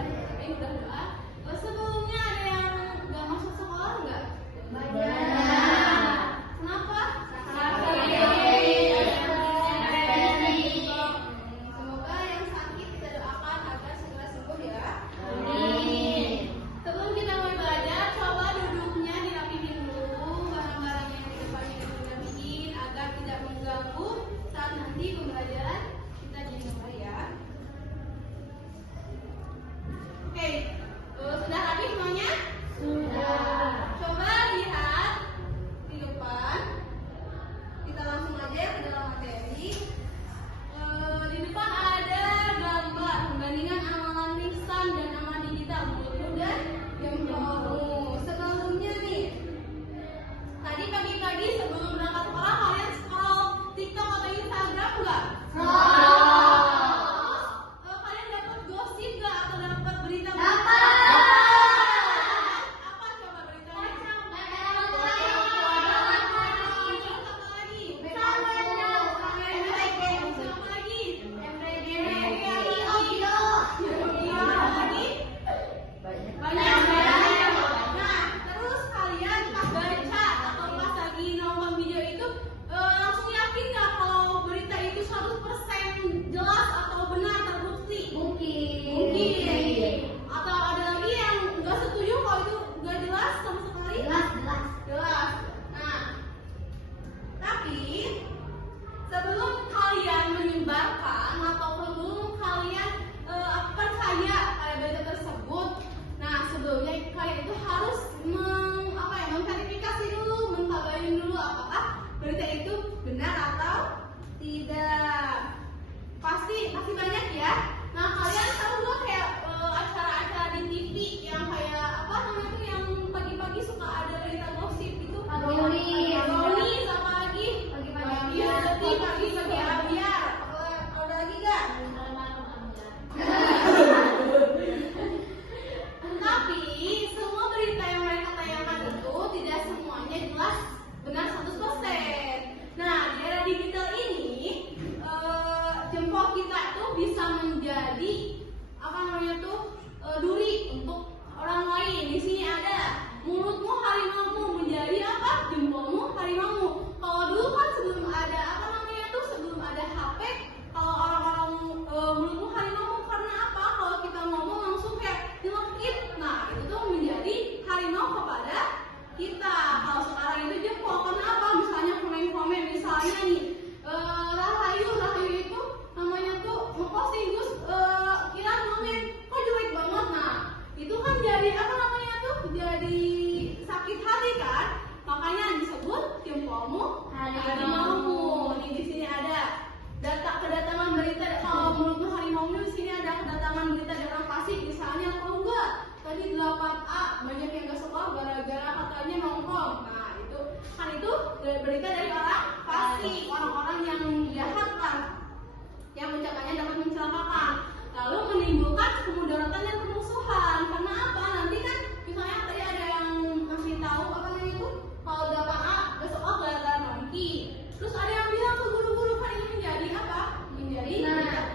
udah capek, udah doa. Sebelumnya ada yang nggak masuk sekolah nggak? Banyak. Kenapa? Semoga yang sakit kita doakan agar segera sembuh ya. Amin. Sebelum kita mulai belajar, coba duduknya dirapihin dulu, barang-barang yang di depannya dirapihin agar tidak mengganggu saat nanti pembelajaran kita dimulai ya. Oke, sudah rapi semuanya? Sudah. Coba lihat di depan. Kita langsung aja ke dalam materi. Di depan ada gambar perbandingan amalan lisan dan amalan digital mulutmu dan jempolmu. Sebelumnya nih, tadi pagi-pagi sebelum berangkat sekolah kalian scroll TikTok atau Instagram nggak? Kalian dapat gosip nggak atau dapat berita? Apa coba beritanya? Nah, terus kalian pas baca atau pas lagi nonton video itu langsung yakin nggak kalau berita itu 100% jelas atau benar terbukti? Mungkin. Atau ada lagi yang nggak setuju kalau itu nggak jelas sama sekali? Jelas. Nah, tapi sebelum kalian menyebarkan atau sebelum kalian percaya pada berita tersebut, nah sebelumnya kalian itu harus memverifikasi dulu, mentabayin dulu apakah berita itu benar atau tidak. Pasti banyak ya. Nah kalian tahu nggak kayak acara-acara di TV yang kayak apa namanya tuh yang pagi-pagi suka ada berita gosip itu? Roni sama lagi pagi Abiar. Ada lagi nggak? Tapi semua berita yang mereka tayangkan itu tidak semuanya jelas benar 100%. Nah di era digital ini jempol kita tuh bisa menjadi duri untuk orang lain. Di sini ada mulutmu harimaumu menjadi apa? Jempolmu harimaumu. Kalau dulu kan sebelum ada sebelum ada HP, kalau orang-orang mulutmu harimaumu karena apa? Kalau kita ngomong langsung kayak nyelekit. Nah itu tuh menjadi harimau kepada kita. Kalau sekarang itu jempol. Kenapa? Misalnya komen-komen misalnya nih Rahayu itu namanya tuh ngeposting terus kira komen kok jelek banget. Nah itu kan jadi jadi sakit hati kan, makanya disebut jempolmu harimaumu. Nih di sini ada kedatangan berita. Kalau mulutmu harimaumu di sini ada kedatangan berita dari orang Pasik misalnya. Tahu nggak tadi 8A banyak yang nggak sekolah gara-gara katanya nongkrong. Nah itu berita dari orang Pasik, orang-orang yang menjahatkan, yang ucapannya dapat mencelakakan, lalu menimbulkan kemudaratan dan permusuhan. Karena apa? Nanti kan misalnya tadi ada yang ngasih tahu kalau 8A besok gara-gara nongki. Terus ada yang bilang ke guru-guru kan ini menjadi apa? Menjadi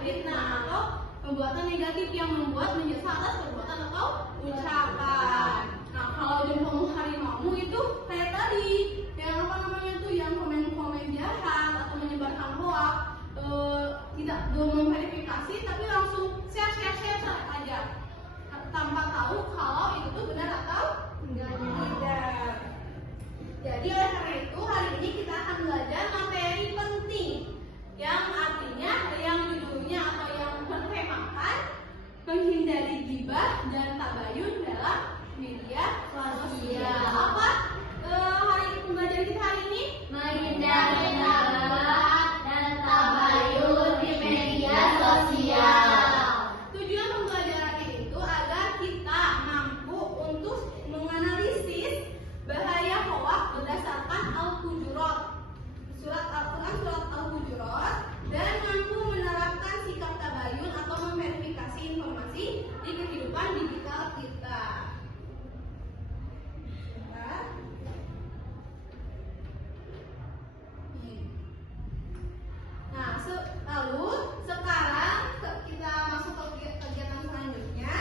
fitnah atau pembuatan negatif yang membuat menyesal atas perbuatan atau ucapan. Nah kalau jempolmu harimaumu itu kayak tadi yang yang komen-komen jahat atau menyebarkan hoax, tidak belum memverifikasi tapi langsung share aja tanpa tahu kalau itu tuh benar atau tidak. Jadi oleh karena itu hari ini kita akan belajar materi penting yang artinya yang judulnya atau yang bertemakan menghindari gibah dan tabayun dalam media sosial. Apa hari pembelajaran kita hari ini? Menghindari gibah dan tabayun di media sosial. Tujuan pembelajarannya itu agar kita mampu untuk menganalisis bahaya hoax berdasarkan Al-Hujurat, surat Al-Hujurat, dan mampu menerapkan sikap tabayun atau memverifikasi informasi di kehidupan digital kita. Lalu sekarang kita masuk ke kegiatan selanjutnya.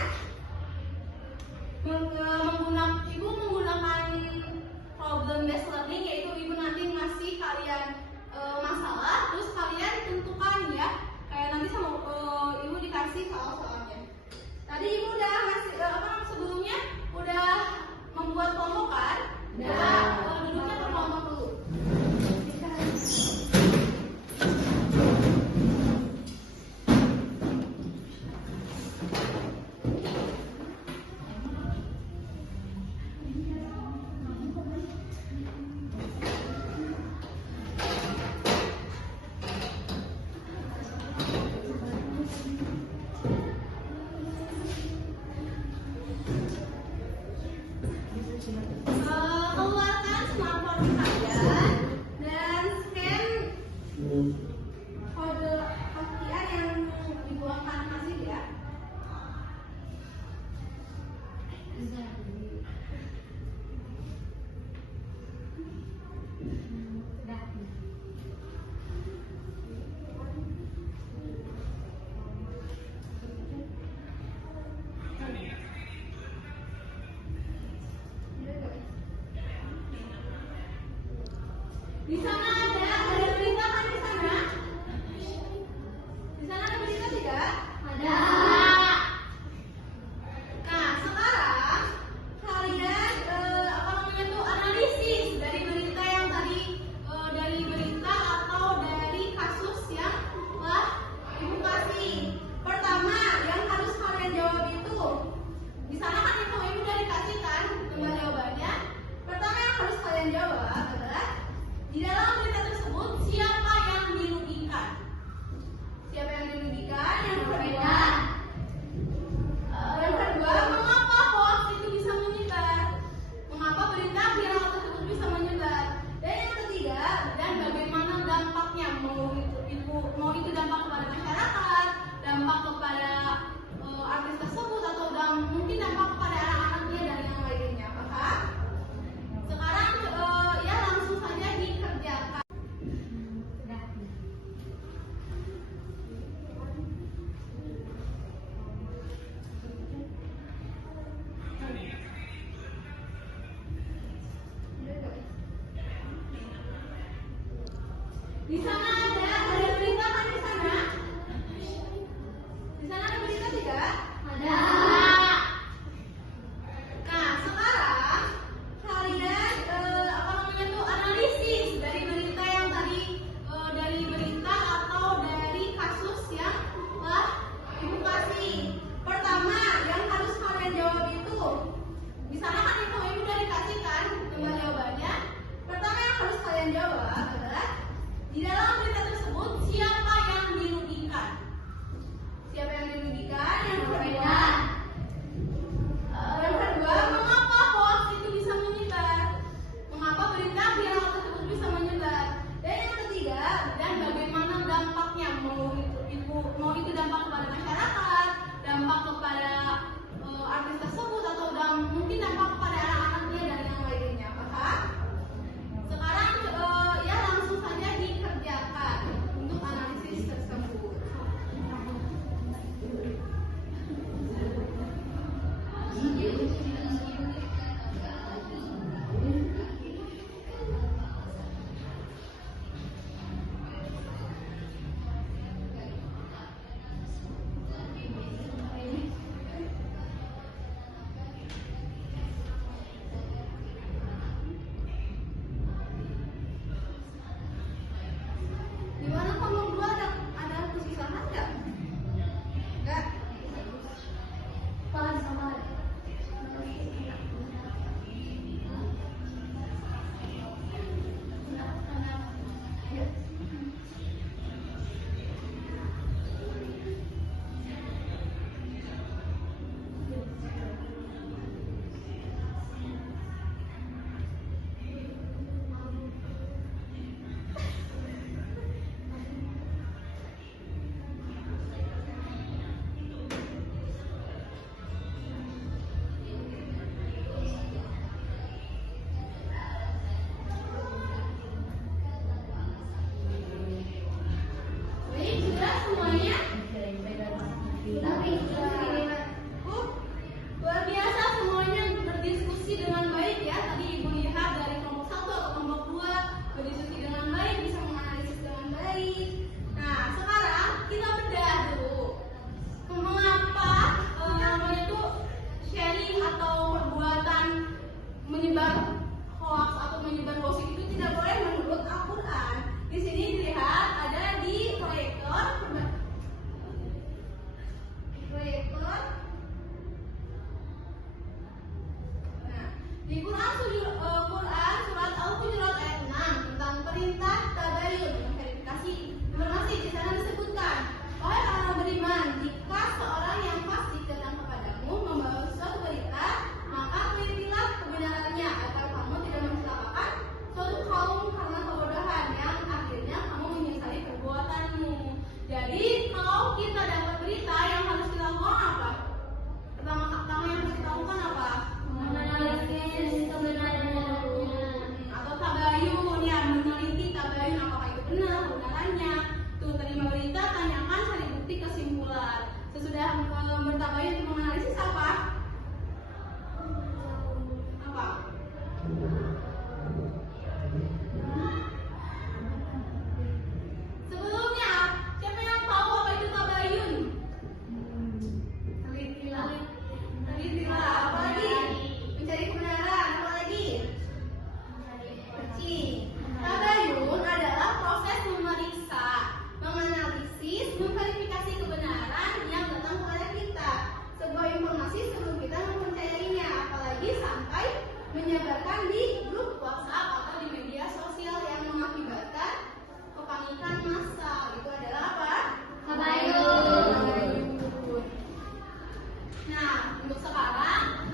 Nah, untuk sekarang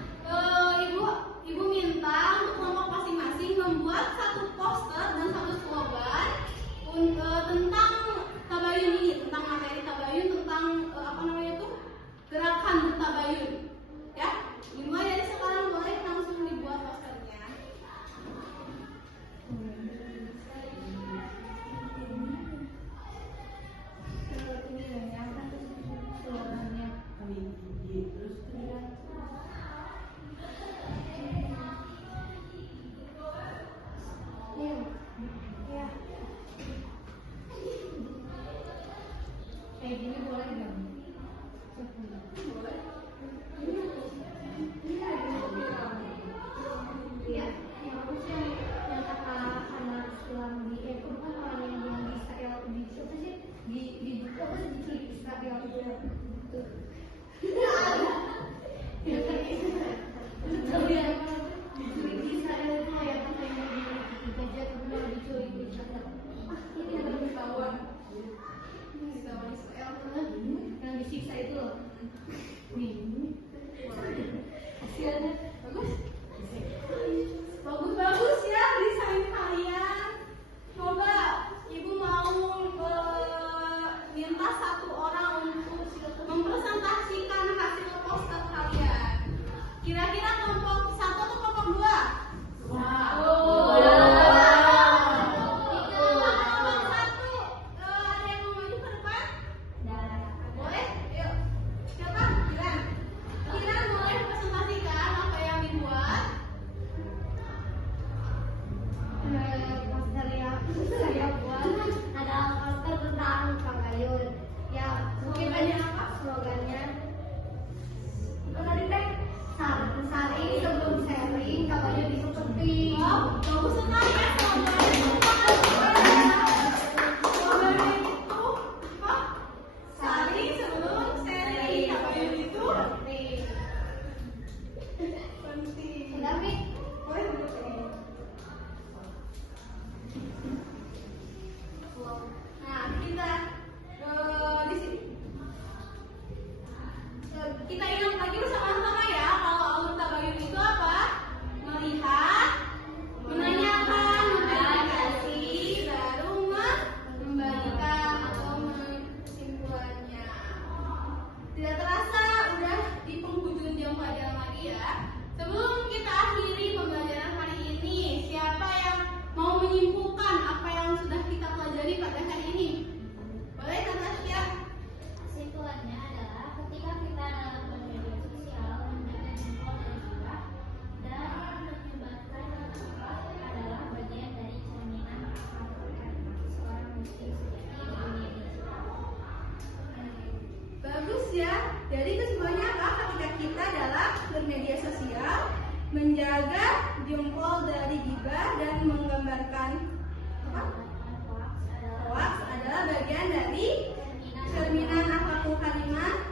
ibu minta untuk kelompok masing-masing membuat satu poster dan satu slogan tentang tabayun ini, tentang materi tabayun, tentang gerakan bertabayun. Ya, dimulai dari sekarang, boleh langsung dibuat posternya. Kayak gini boleh nggak? Boleh. Iya, yang bagusnya yang kata anak Islam di bukan orang yang bilang di Israel di apa sih di apa sih diculik Israel itu. Betul ya, diculik di Israel itu kayak apa yang digajak kemudian diculik di Israel. Ini ada ketahuan. Yang disiksa itu loh. Nih, hasilnya Bagus ya desain kalian. Coba ibu mau minta satu orang untuk mempresentasikan hasil poster kalian. Kira-kira kelompok 1 atau kelompok 2? Kita ingat lagi bersama-sama ya, kalau alur tabayun itu apa? Melihat, menanyakan, memverifikasi, baru membagikan atau kesimpulannya. Tidak terasa udah di penghujung jam pelajaran lagi ya. Sebelum kita akhiri pembelajaran hari ini, siapa yang mau menyimpulkan apa yang sudah kita pelajari pada hari ini? Boleh Natasha? kesimpulannya adalah ketika kita dalam bermedia sosial menjaga jempol dan jiwa dan menyebarkan manfaat adalah bagian dari cerminan akhlak seorang muslim sejati di dunia digital. Bagus ya. Jadi kesimpulannya apa? Ketika kita dalam bermedia sosial menjaga jempol dari gibah dan menggambarkan apa? Hoax adalah bagian dari cerminan akhlakul karimah